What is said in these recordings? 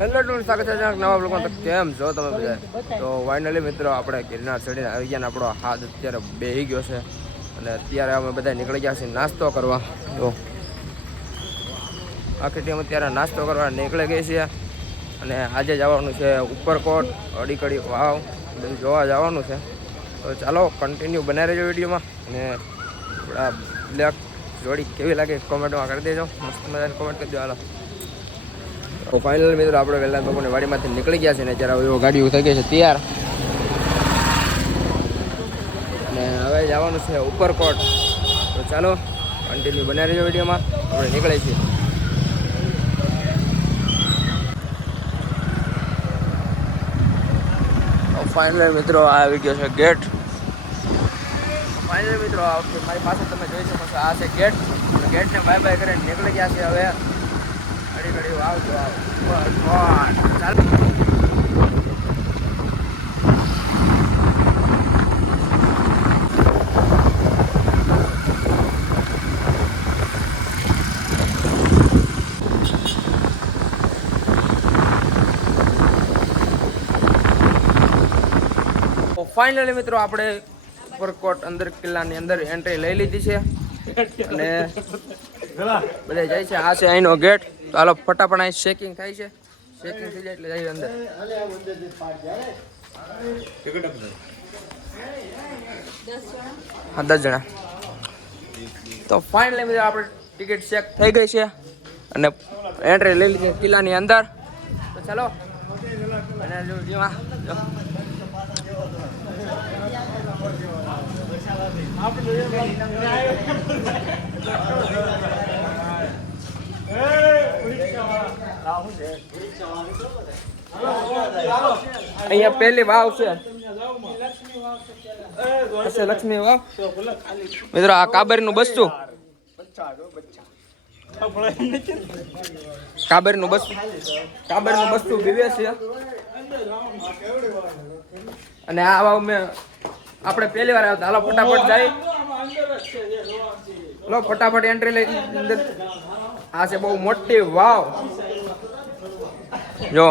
Hello two સ્વાગત છે નવા બ્લોગમાં. તો કેમ છો તમે બધા? તો ફાઇનલી મિત્રો આપણે ગિરનાર ચડીને આવી ગયા ને આપણો હાથ અત્યારે બેહી ગયો છે અને અત્યારે અમે બધા નીકળી ગયા છીએ નાસ્તો કરવા. તો આખી ટીમ અત્યારે નાસ્તો કરવા નીકળી ગઈ છે અને આજે જવાનું છે ઉપરકોટ, અડીકડી વાવ બધું જોવા જવાનું છે. તો ચાલો કન્ટિન્યુ બનાવી રહેજો વિડીયોમાં અને આપણા બ્લેક જોડી કેવી લાગે કોમેન્ટમાં કરી દેજો. મસ્ત મજાની કોમેન્ટ કરી દો. હાલો તો ફાઇનલ મિત્રો આપણે વહેલા લોકોની વાડીમાંથી નીકળી ગયા છે ને અત્યારે હવે ગાડીઓ થઈ ગઈ છે તૈયાર અને હવે જવાનું છે ઉપરકોટ. તો ચાલો કન્ટિન્યુ બનાવી રહેજો વિડીયોમાં. આપણે નીકળીએ છીએ. ફાઇનલ મિત્રો આવી ગયો છે ગેટ. ફાઇનલ મિત્રો મારી પાસે તમે જોઈ શકો છો આ છે ગેટ. ગેટને બાય બાય કરીને નીકળી ગયા છે હવે ઘડી ઘડી આવજો. ચાલો ફાઇનલી મિત્રો આપણે ઉપરકોટ અંદર કિલ્લાની અંદર એન્ટ્રી લઈ લીધી છે અને બધા જાય છે. આ છે અહીંનો ગેટ. તો હાલો ફટાફટ અહીં ચેકિંગ થાય છે. ચેકિંગ થઈ જાય એટલે જાય અંદર. હા 10 જણા. તો ફાઇનલી મિત્રો આપણે ટિકિટ ચેક થઈ ગઈ છે અને એન્ટ્રી લઈ લીધી કિલ્લાની અંદર. તો ચાલો અને અહીંયા પહેલી વાવ છે લક્ષ્મી વાવ. મિત્રો આ કાબરીનું બસ્તું કાબરીનું બસ્તું વિવે છે અને આ વાવ મેં આપણે પહેલી વાર આવતા. હાલો ફટાફટ જાય. લો ફટાફટ એન્ટ્રી લઈ અંદર. આ છે બહુ મોટી વાવ જો.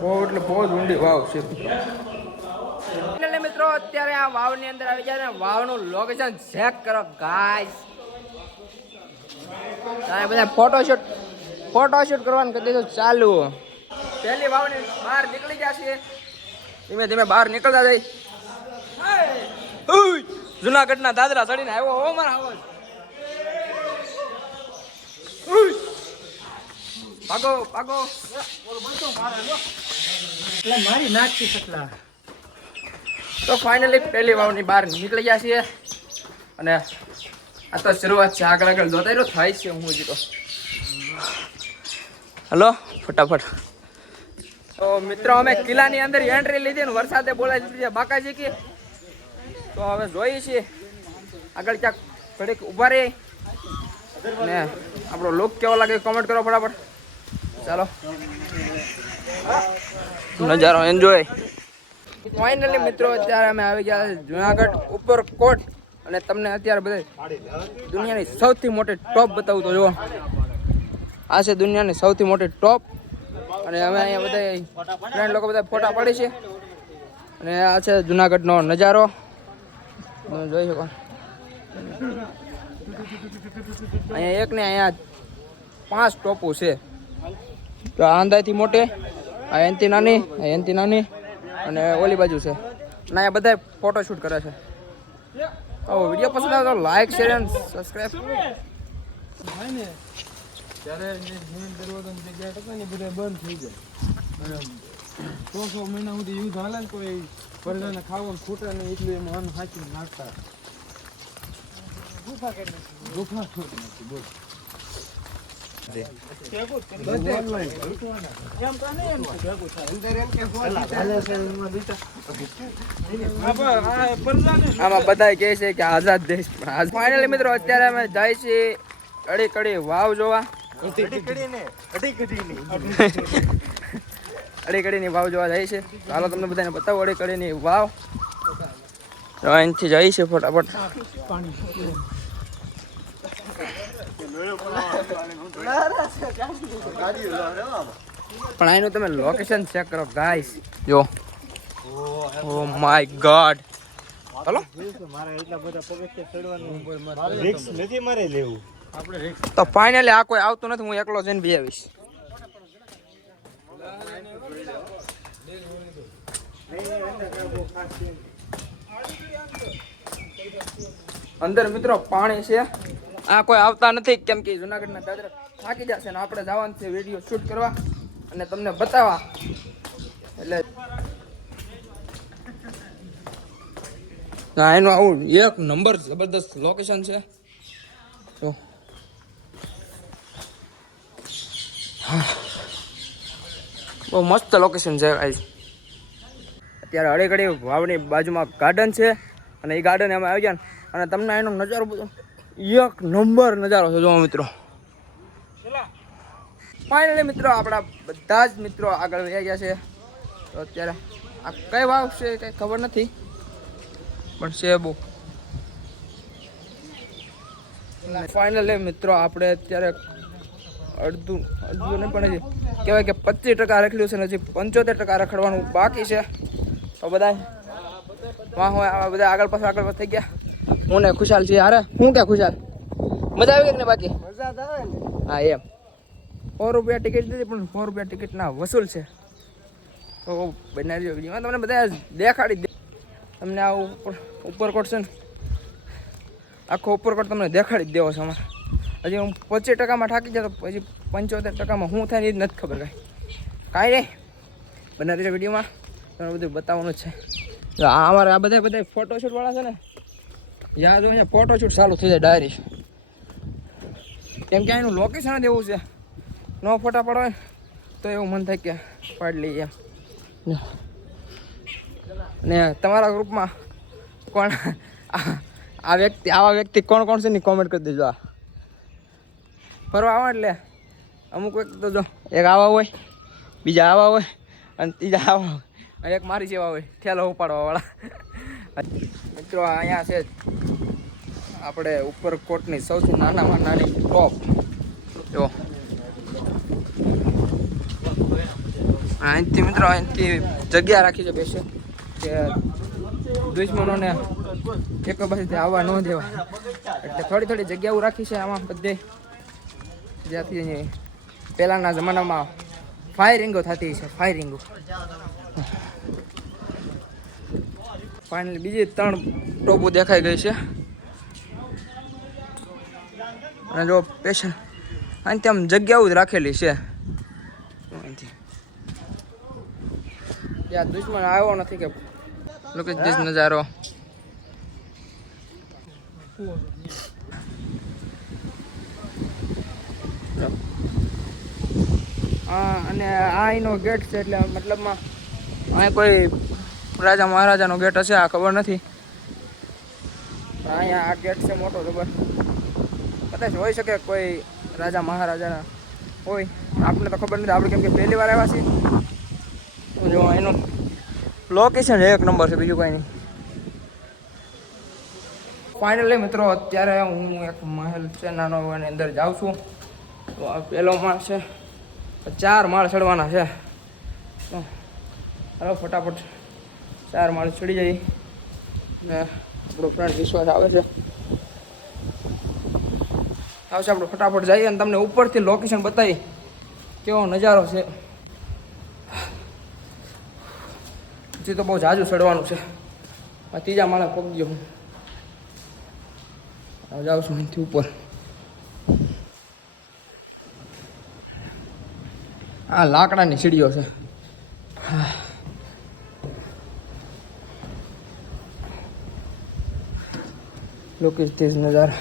બહુ એટલે બહુ જ ઊંડી વાવ છે મિત્રો. અત્યારે આ વાવની અંદર આવી ગયા ને વાવનું લોકેશન ચેક કરો ગાઈસ. બધા ફોટોશૂટ કરવાનું કરી દીધું ચાલુ. પહેલી વાવની બહાર નીકળી ગયા છીએ. ધીમે ધીમે બહાર નીકળતા જાય. જુનાગઢના દાદરા ચડીને આવ્યો હો મારા આવાજ. ભાગો ભાગો મારી નાખી શકલા. તો ફાઇનલી પહેલી વાવની બહાર નીકળી ગયા છીએ અને આ તો શરૂઆત છે. આગળ આગળ જોતા રહ્યો થાય છે. હું હજી તો હલો ફટાફટ. તો મિત્રો અમે કિલ્લાની અંદર એન્ટ્રી લીધી ને વરસાદે બોલાવી દીધી છે બાકાજી કી. તો હવે જોઈએ છીએ આગળ ક્યાંક ઘડીક ઊભા રહી ને આપણો લુક કેવો લાગે કોમેન્ટ કરો ફટાફટ. ચાલો નજારો એન્જોય. ફાઇનલી મિત્રો અત્યારે અમે આવી ગયા જુનાગઢ ઉપરકોટ અને તમને અત્યારે બધા દુનિયાની સૌથી મોટી ટોપ બતાવું તો જુઓ. આ છે દુનિયાની સૌથી મોટી ટોપ અને અમે અહીંયા બધા ફ્રેન્ડ લોકો બધા ફોટા પાડી છે અને આ છે જુનાગઢનો નજારો તમે જોઈ શકો. અહીંયા એક ને અહીંયા 5 ટોપો છે. તો આ અંદાજથી મોટી, આ એનથી નાની, આ એનથી નાની અને ઓલી બાજુ છે અને અહીંયા બધા ફોટોશૂટ કરે છે. તો વિડીયો પસંદ આવે તો લાઈક શેર અને સબસ્ક્રાઈબ. ત્યારે દરવાજાની જગ્યા હતા ને બધા બંધ થઈ જાય. 100 મહિના સુધી યુદ્ધ હાલે ને કોઈ પરદાને ખાવાનું ખૂટે ને એટલું એમાં અન્ન હાંચીને નાખતા. ગુફા છોડી નાખી બોલ. આમાં બધા કહે છે કે આઝાદ દેશ. ફાઇનલી મિત્રો અત્યારે અમે જાય છીએ અડી કડી વાવ જોવા. અડીકડીની વાવ જોવા જાય છે. તો હાલો તમને બધાને બતાવો અડીકડીની વાવ. તો અહીંથી જાય છે ફટાફટ. પણ અહીંનું તમે લોકેશન ચેક કરો ગાઈસ. જો ઓ માય ગોડ. હાલો તો ફાઇનલી આ કોઈ આવતું નથી. હું એકલો જઈને બી આવીશ. અંદર મિત્રો પાણી છે. આ કોઈ આવતા નથી કેમ કે જુનાગઢના દાદરા થાકી જશે ને આપણે જવાનું છે વિડીયો શૂટ કરવા અને તમને બતાવવા. એટલે ના એનું આવું એક નંબર જબરદસ્ત લોકેશન છે. તો બહુ મસ્ત લોકેશન છે ગાઈસ. અત્યારે અડેઘડી વાવની બાજુમાં ગાર્ડન છે અને એ ગાર્ડન અમે આવી ગયા અને તમને એનો નજારો બધો એક નંબર નજારો છે. જો મિત્રો ફાઇનલી મિત્રો આપણા બધા જ મિત્રો આગળ વહી ગયા છે. તો અત્યારે આ કઈ વાવ છે કંઈ ખબર નથી પણ છે બહુ. ફાઇનલી મિત્રો આપણે અત્યારે અડધું નહીં પણ હજી કહેવાય કે 25% રખડ્યું છે ને હજી 75% રખડવાનું બાકી છે. તો બધા વાહ હોય આવા બધા આગળ પાછળ થઈ ગયા. હું ને ખુશાલ છીએ. અરે હું ક્યાં ખુશાલ? મજા આવી ગઈ ને બાકી? હા એમ. 100 રૂપિયા ટિકિટ દીધી પણ 100 રૂપિયા ટિકિટ ના વસૂલ છે. તો બનાવી વિડીયોમાં તમને બધા દેખાડી દે. તમને આ ઉપરકોટ છે ને આખો ઉપરકોટ તમને દેખાડી જ દેવો છે અમારે. હજી હું 25%માં થાકી જાય તો પછી 75%માં શું થાય એ જ નથી ખબર કાંઈ નહીં. બનાવી વિડીયોમાં તમને બધું બતાવવાનું જ છે. આ અમારે આ બધા ફોટોશૂટ વાળા છે ને યાદ હોય ફોટોશૂટ ચાલુ થઈ જાય ડાયરી. કેમ કે એનું લોકેશન જ એવું છે. નો ફોટા પાડવા તો એવું મન થાય કે પાડી લઈએ એમ. ને તમારા ગ્રુપમાં કોણ આવા વ્યક્તિ કોણ છે ને કોમેન્ટ કરી દેજો. આ ફરવા આવે એટલે અમુક વ્યક્તિ તો જો એક આવા હોય, બીજા આવા હોય અને ત્રીજા આવા હોય અને એક મારી જેવા હોય ઠેલો ઉપાડવા વાળા. મિત્રો અહીંયા છે આપણે ઉપરકોટની સૌથી નાનામાં નાની ટોપ. જો અહીંથી મિત્રો અહીંથી જગ્યા રાખી છે બેસે કે દુશ્મનોને એક બાજુથી આવવા ન દેવા. એટલે થોડી જગ્યાઓ રાખી છે આમાં બધે જ્યાંથી પહેલાંના જમાનામાં ફાયરિંગો થતી છે. ફાયરિંગો ફાઇનલી બીજી 3 ટોપો દેખાઈ ગઈ છે. અને જો પેશન અહીંથી આમ જગ્યાઓ જ રાખેલી છે. અહીંથી ત્યાં દુશ્મન આવ્યો નથી કે લોકો જ નજારો. અને આ એનો ગેટ છે એટલે મતલબમાં અહીં કોઈ રાજા મહારાજાનો ગેટ હશે આ ખબર નથી. અહીંયા આ ગેટ છે મોટો જબર. કદાચ હોઈ શકે કોઈ રાજા મહારાજાના હોય આપણે તો ખબર નથી. આપણે કેમ કે પહેલી વાર આવ્યા છીએ. જો એનું લોકેશન એક નંબર છે બીજું કંઈ નહીં. ફાઇનલી મિત્રો અત્યારે હું એક મહેલ છે નાનો એની અંદર જાઉં છું. તો આ પહેલો માળ છે. 4 માળ ચડવાના છે. ચાલો ફટાફટ 4 માળ ચડી જઈએ ને આપણો ફ્રેન્ડ વિશ્વાસ આવશે આપણે ફટાફટ જઈએ અને તમને ઉપરથી લોકેશન બતાવી કેવો નજારો છે. હજી તો બહુ જાજુ ચડવાનું છે. આ 3જા માળે પગજો હું જાઉં છું અહીંથી ઉપર. આ લાકડાની સીડીઓ છે. લોકેશ તેજ નજારા.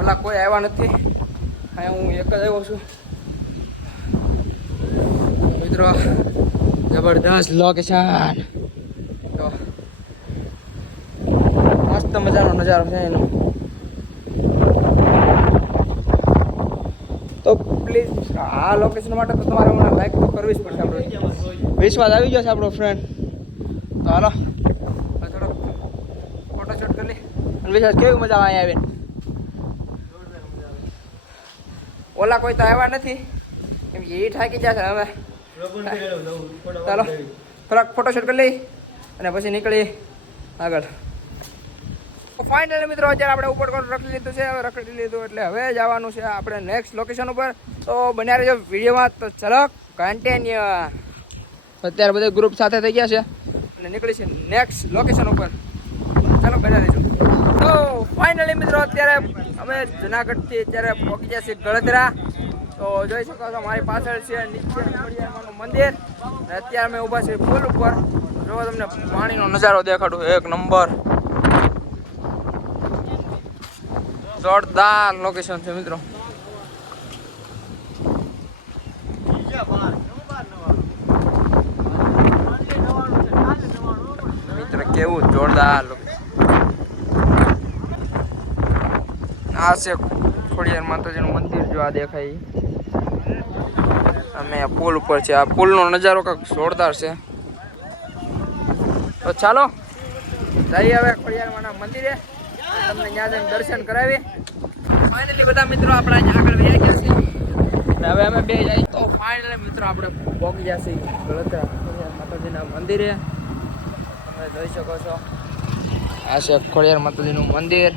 ઓલા કોઈ આવ્યા નથી. અહીંયા હું એક જ આવ્યો છું મિત્રો. જબરદસ્ત લોકેશન. તો મસ્ત મજાનો નજારો છે એનો. તો પ્લીઝ આ લોકેશન માટે તો તમારે હમણાં લાઈક તો કરવી જ પડશે. આપણો વિશ્વાસ આવી ગયો છે આપણો ફ્રેન્ડ. તો હાલો થોડો ફોટોશૂટ કરી લઈ. અને વિશ્વાસ કેવી મજા આવે અહીંયા આવીને? ઓલા કોઈ તો આવ્યા નથી કેમ કે એ થાકી જશે હવે. ચાલો થોડાક ફોટોશૂટ કરી લઈ અને પછી નીકળી આગળ. ફાઇનલી મિત્રો અત્યારે આપણે ઉપરકોટ રખડી લીધું છે. હવે રખડી લીધું એટલે હવે જવાનું છે આપણે નેક્સ્ટ લોકેશન ઉપર. તો બન્યા રહેજો વિડીયોમાં. તો ચલો કન્ટિન્યુ. અત્યારે બધા ગ્રુપ સાથે થઈ ગયા છે અને નીકળી છે નેક્સ્ટ લોકેશન ઉપર. ચાલો બન્યા રહેજો. તો ફાઇનલી મિત્રો અત્યારે અમે જુનાગઢથી અત્યારે પહોંચી ગયા છીએ ગળદરા. તો જોઈ શકો છો મારી પાછળ છે નીચે ખોડિયારમાંનું મંદિર. અને અત્યારે અમે ઊભા છીએ પુલ ઉપર. જો તમને પાણીનો નજારો દેખાડું એક નંબર. જોરદાર લોકેશન છે મિત્રો. મિત્ર કેવું જોરદાર લોકેશન. આ છે ખોડિયાર માતાજીનું મંદિર. જો આ દેખાય અમે પુલ ઉપર છે. આ પુલનો નજારો કંઈક જોરદાર છે. તો ચાલો જઈએ હવે ખોડિયારમાંના મંદિરે. તમને ત્યાં જઈને દર્શન કરાવી. ફાઇનલી બધા મિત્રો આપણે અહીંયા આગળ વહી ગયા છીએ. અને હવે અમે બે જઈએ. તો ફાઇનલી મિત્રો આપણે પહોંચી ગયા છીએ ગળદરા માતાજીના મંદિરે. તમે જોઈ શકો છો આ છે ખોડિયાર માતાજીનું મંદિર.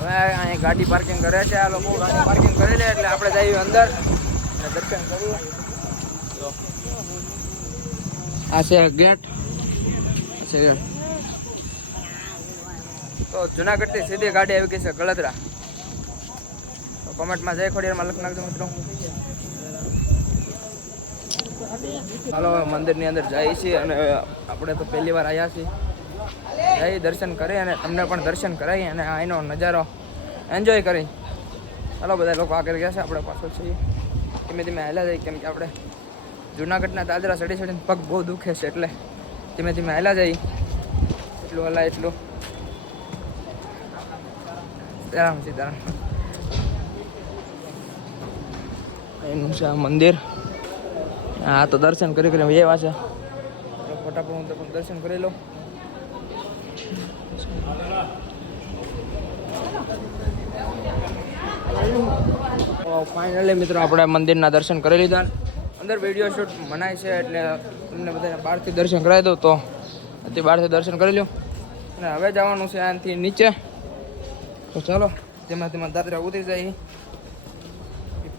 હવે અહીંયા ગાડી પાર્કિંગ કરે છે આ લોકો. ગાડી પાર્કિંગ કરી લે એટલે આપણે જઈએ અંદર અને દર્શન કરીએ. આ છે ગેટ. તો જુનાગઢથી સીધી ગાડી આવી ગઈ છે ગળદરા. તો કોમેન્ટમાં જય ખોડિયારમાં લખી નાખજો મિત્રો. ચાલો મંદિરની અંદર જઈએ છીએ અને આપણે તો પહેલી વાર આવ્યા છીએ. જઈ દર્શન કરી અને તમને પણ દર્શન કરાવી અને અહીંનો નજારો એન્જોય કરી. ચાલો બધા લોકો આગળ ગયા છે, આપણે પાછળ છીએ. ધીમે ધીમે હાલ્યા જાય કેમ કે આપણે જુનાગઢના દાદરા ચડી ચડીને પગ બહુ દુખે છે એટલે ધીમે ધીમે હાલ્યા જાય. એટલું હલાય એટલું. સીતારામ સીતારામ. એનું છે આ મંદિર. હા તો દર્શન કરી કરી એવા છે. ફટાફટ હું તો પણ દર્શન કરી લઉં. ફાઇનલી મિત્રો આપણે મંદિરના દર્શન કરી લીધા. અંદર વિડીયો શૂટ મનાય છે એટલે તમને બધાને બહારથી દર્શન કરાવી દઉં. તો અત્યારે બહારથી દર્શન કરી લો અને હવે જવાનું છે આનાથી નીચે. તો ચાલો તેમાં તેમાં દાદરા ઉતરી જાય.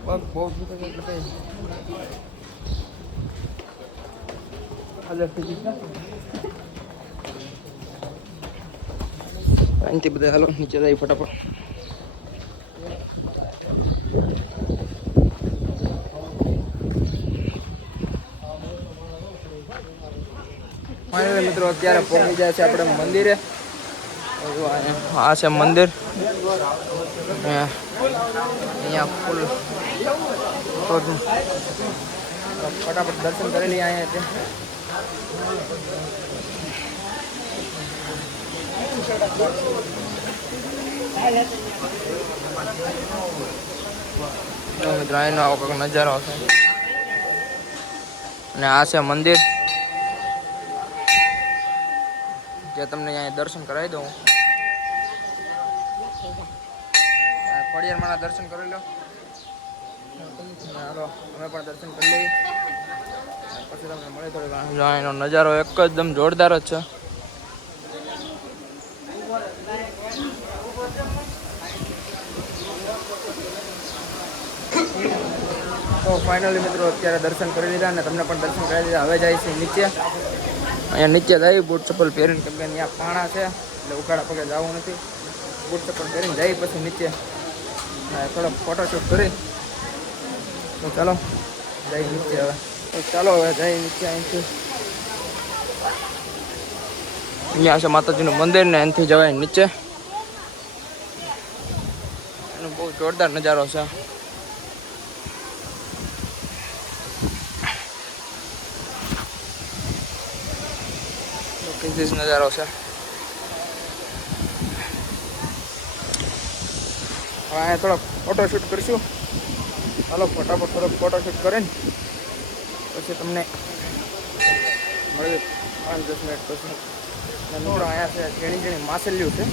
પગ બહુ દુખે છે એટલે કંઈ અહીંથી બધા હાલો નીચે જાય ફટાફટ. ફાઇનલી મિત્રો અત્યારે પહોંચી જાય છે આપણે મંદિરે. આ છે મંદિર. અહીંયા ફૂલ ફટાફટ દર્શન કરી લઈએ અહીંયા. મિત્રો અહીંનો આવો કંઈક નજારો હશે. અને આ છે મંદિર જે તમને અહીંયા દર્શન કરાવી દઉં. ખોડિયારમાંના દર્શન કરી લો. હાલો અમે પણ દર્શન કરી લઈએ પછી તમને મળે થોડી. એનો નજારો એકદમ જોરદાર જ છે. તો ફાઇનલી મિત્રો અત્યારે દર્શન કરી લીધા અને તમને પણ દર્શન કરાવી દીધા. હવે જાય છે નીચે. અહીંયા નીચે જઈ બૂટ ચપ્પલ પહેરીને કેમ કે ત્યાં પાણા છે એટલે ઉઘાડા પગે જવું નથી. બૂટ ચપ્પલ પહેરીને જઈ પછી નીચે થોડોક ફોટોશૂટ કરી. તો ચાલો જઈ નીચે હવે. તો ચાલો હવે જઈ નીચે. અહીંથી અહીંયા છે માતાજીનું મંદિર ને એનાથી જવાય નીચે. એનો બહુ જોરદાર નજારો છે. નજારો છે. હવે અહીંયા થોડોક ફોટોશૂટ કરીશું. ચાલો ફટાફટ થોડોક ફોટોશૂટ કરીને પછી તમને મળીએ 5-10 મિનિટ પછી. અને મિત્રો અહીંયા છે ઝીણી ઝીણી માછલીઓ છે.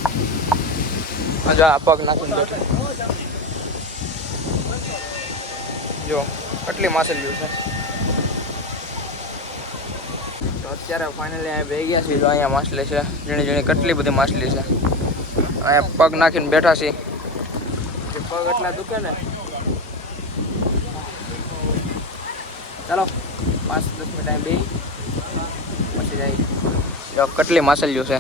જો આ પગ નાખીને બેઠો જો કેટલી માછલીઓ છે. તો અત્યારે ફાઇનલી અહીંયા બેસી ગયા છીએ. જો અહીંયા માછલી છે ઝીણી ઝીણી કેટલી બધી માછલી છે. અહીંયા પગ નાખીને બેઠા છીએ. પગ એટલા દુખે ને. ચાલો 5-10 મિનિટ ટાઈમ બેસી પછી જાય. જો કેટલી માછલીઓ છે.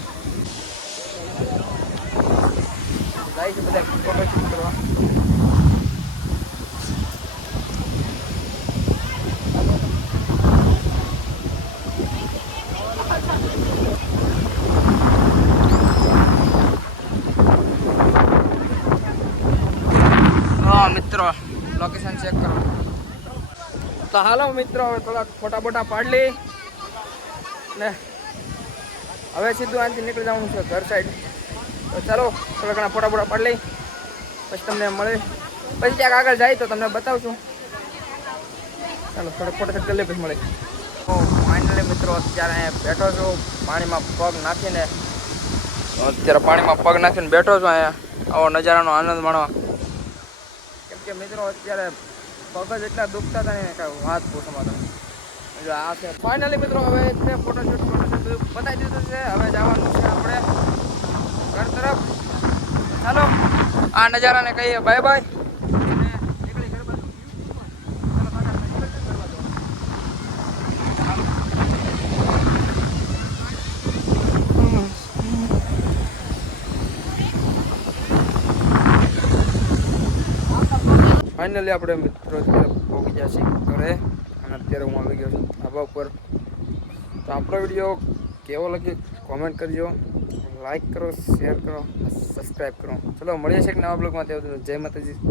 જાય છે બધા ફોટોશૂટ કરવા. હા મિત્રો લોકેશન ચેક કરો. તો હાલો મિત્રો હવે થોડાક ફોટા બોટા પાડી લઈ ને હવે સીધું આનાથી નીકળી જવાનું છે ઘર સાઈડ. તો ચાલો થોડા ઘણા ફોટા બોટા પાડી લઈ પછી તમને મળે. પછી ક્યાંક આગળ જાય તો તમને બતાવશું. ચાલો થોડાક ફોટા કરી લઈએ પછી મળે. તો ફાઇનલી મિત્રો અત્યારે અહીંયા બેઠો છું પાણીમાં પગ નાખીને. અત્યારે પાણીમાં પગ નાખીને બેઠો છું અહીંયા આવો નજારાનો આનંદ માણવા. કેમ કે મિત્રો અત્યારે પગ જ એટલા દુખતા હતા ને કાંઈ વાત પૂછવામાં તમે. જો આ છે ફાઇનલી મિત્રો હવે ફોટોશૂટ બધું બતાવી દીધું છે. હવે જવાનું છે આપણે ઘર તરફ. ચાલો આ નજારાને કહીએ બાય બાય. ફાઇનલી આપણે મિત્રો અત્યારે પહોંચી ગયા છીએ ઘરે. અને અત્યારે હું આવી ગયો છું ધાબા ઉપર. તો આપણો વિડીયો કેવો લાગ્યો કોમેન્ટ કરજો, લાઈક કરો, શેર કરો, સબસ્ક્રાઈબ કરો. ચલો મળીએ છીએ એક નવા બ્લોગમાં. ત્યાં જય માતાજી.